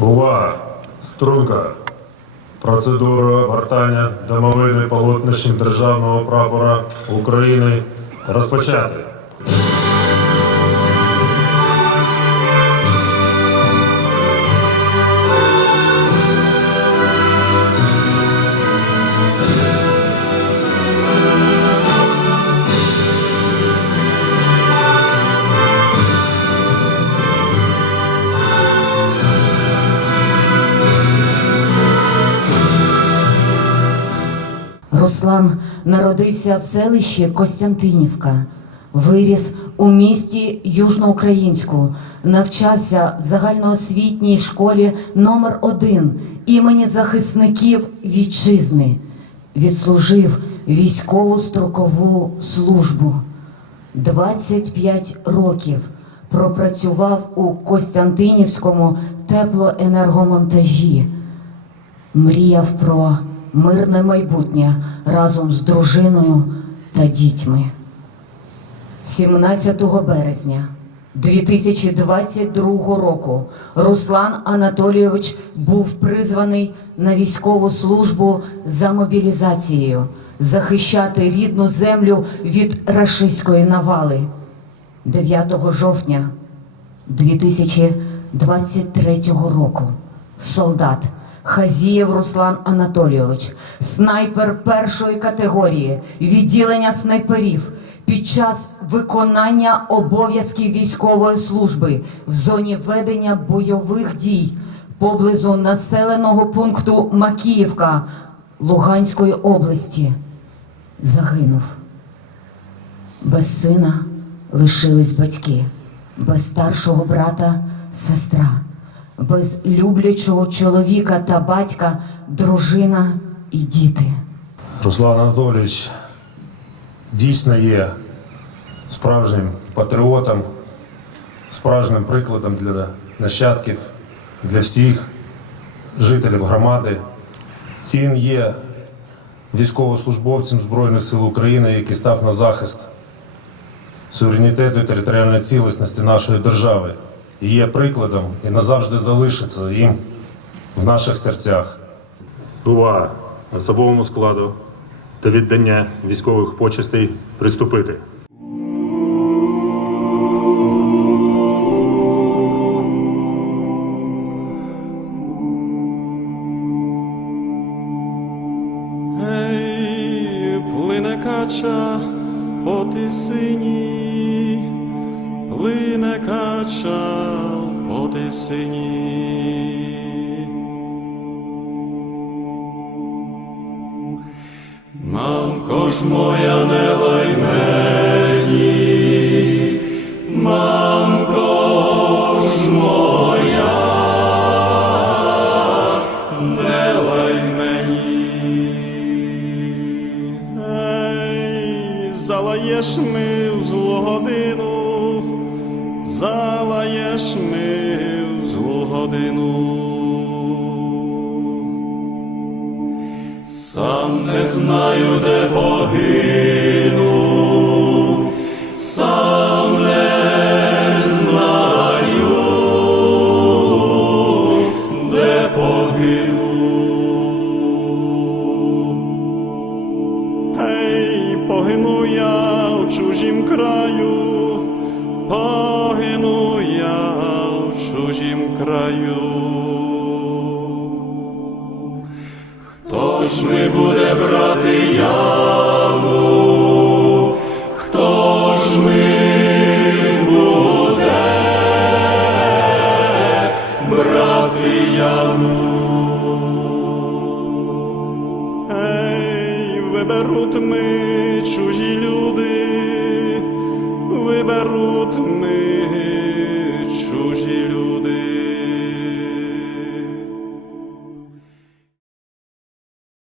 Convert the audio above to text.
Увага! Струнка. Процедура вертання домовини полотнищем державного прапора України розпочати. Руслан народився в селищі Костянтинівка, виріс у місті Южноукраїнську, навчався в загальноосвітній школі номер 1 імені захисників вітчизни, відслужив військову строкову службу. 25 років пропрацював у Костянтинівському теплоенергомонтажі. Мріяв про мирне майбутнє разом з дружиною та дітьми. 17 березня 2022 року Руслан Анатолійович був призваний на військову службу за мобілізацією захищати рідну землю від рашистської навали. 9 жовтня 2023 року солдат Хазієв Руслан Анатолійович, снайпер першої категорії, відділення снайперів під час виконання обов'язків військової служби в зоні ведення бойових дій поблизу населеного пункту Макіївка Луганської області. Загинув. Без сина лишились батьки, без старшого брата сестра без люблячого чоловіка та батька, дружина і діти. Руслан Анатолійович дійсно є справжнім патріотом, справжнім прикладом для нащадків, для всіх жителів громади. Він є військовослужбовцем Збройних сил України, який став на захист суверенітету і територіальної цілісності нашої держави і є прикладом і назавжди залишиться їм в наших серцях. Увага особовому складу та віддання військових почестей приступити. плине кача по тисині плине кача по сині, Мамко ж моя не лай мені, мамко ж моя, не лай мені, Ей, залаєш ми в злу годину ми в злу годину, сам не знаю, де погину. моїм краю. Хто ж ми буде брати яву? Хто ж ми буде брати яму? виберуть ми чужі люди, виберуть ми.